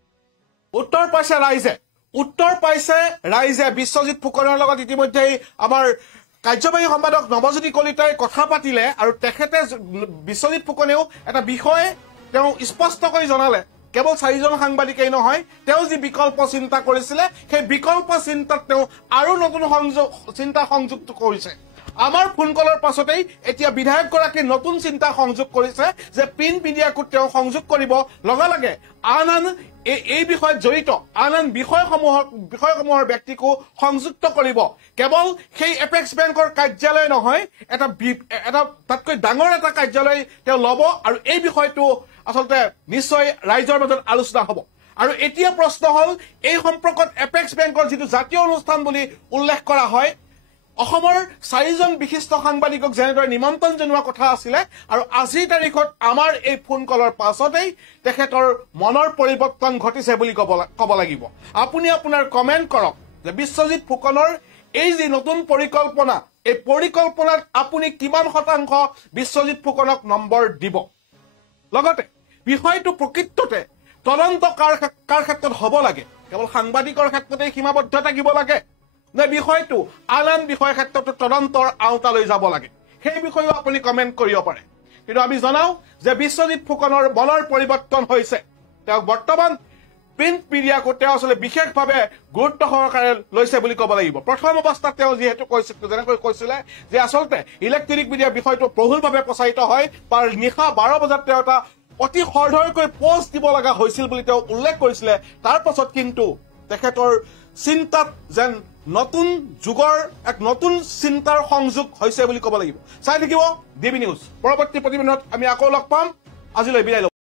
উত্তৰ পাইছে ৰাইজে বিশ্বজিৎ ফুকনৰ লগত ইতিমধ্যেই আমাৰ কাৰ্যবাহী সম্পাদক নৱজ্যোতি কলিতাই কথা পাতিলে আৰু তেখেতে বিশ্বজিৎ ফুকনেও এটা বিষয় তেওঁ স্পষ্ট কৰি জনালে কেৱল 4জন সাংবাদিকেই নহয় তেওঁ যি বিকল্প চিন্তা কৰিছিলে সেই বিকল্প চিন্তাত তেওঁ আৰু নতুন চিন্তা সংযুক্ত কৰিছে আমাৰ ফোন কলৰ পাছতেই এতিয়া বিধায়কগৰাকীয়ে নতুন চিন্তা সংযোগ কৰিছে যে প্ৰিণ্ট মিডিয়াকো তেওঁ সংযোগ কৰিব লগে আন এই বিষয়ত জড়িত আন বিষয়সমূহৰ ব্যক্তিকো সংযুক্ত কৰিব কেৱল সেই এপেক্স বেংকৰ কাৰ্যালয় নহয় এটা তাতকৈ ডাঙৰ এটা কাৰ্যালয় তেওঁ ল'ব আৰু এই বিষয়টো আচলতে নিশ্চয় ৰাইজৰ মাজত আলোচনা হ'ব আৰু এতিয়া প্ৰশ্ন হ'ল এই সম্পৰ্কত এপেক্স বেংকৰ যিটো জাতীয় অনুষ্ঠান বুলি উল্লেখ কৰা হয় অসমৰ 4জন বিশিষ্ট সাংবাদিকক যেনেদৰে নিমন্ত্ৰণ জনোৱা কথা আছিলে আৰু আজিৰ তাৰিখত আমাৰ এই ফোন কলৰ পাছতেই তেখেতৰ মনৰ পৰিৱৰ্তন ঘটিছে বুলি ক'ব লাগিব আপুনি আপোনাৰ কমেণ্ট কৰক যে বিশ্বজিৎ ফুকনৰ এই যি নতুন পৰিকল্পনা এই পৰিকল্পনাত আপুনি কিমান শতাংশ বিশ্বজিৎ ফুকনক নম্বৰ দিব লগতে বিষয়টো প্ৰকৃততে তদন্ত কাৰ ক্ষেত্ৰত হ'ব লাগে কেৱল সাংবাদিকৰ ক্ষেত্ৰতেই সীমাবদ্ধ থাকিব লাগে নে বিষয়টো আন বিষয়ৰ ক্ষেত্ৰতো তদন্তৰ আওতালৈ যাব লাগে সেই বিষয়েও আপুনি কমেণ্ট কৰিব পাৰে কিন্তু আমি জনাও যে বিশ্বজিৎ ফুকনৰ মনৰ পৰিৱৰ্তন হৈছে তেওঁ বৰ্তমান প্ৰিণ্ট মিডিয়াকো তেওঁ আচলতে বিশেষভাৱে গুৰুত্ব সহকাৰে লৈছে বুলি ক'ব লাগিব প্ৰথম অৱস্থাত তেওঁ যিহেতু যেনেকৈ কৈছিলে যে আচলতে ইলেক্ট্ৰনিক মিডিয়া বিষয়টো বহুলভাৱে প্ৰচাৰিত হয় বা নিশা 12 বজাত তেওঁ এটা অতি খৰধৰকৈ পোষ্ট দিব লগা হৈছিল বুলি তেওঁ উল্লেখ কৰিছিলে তাৰ পাছত কিন্তু তেখেতৰ চিন্তাত যেন নতুন যুগৰ এক নতুন চিন্তাৰ সংযোগ হৈছে বুলি ক'ব লাগিব চাই থাকিব ডিবি নিউজ পৰৱৰ্তী প্ৰতিবেদনত আমি আকৌ লগ পাম আজিলৈ বিদায়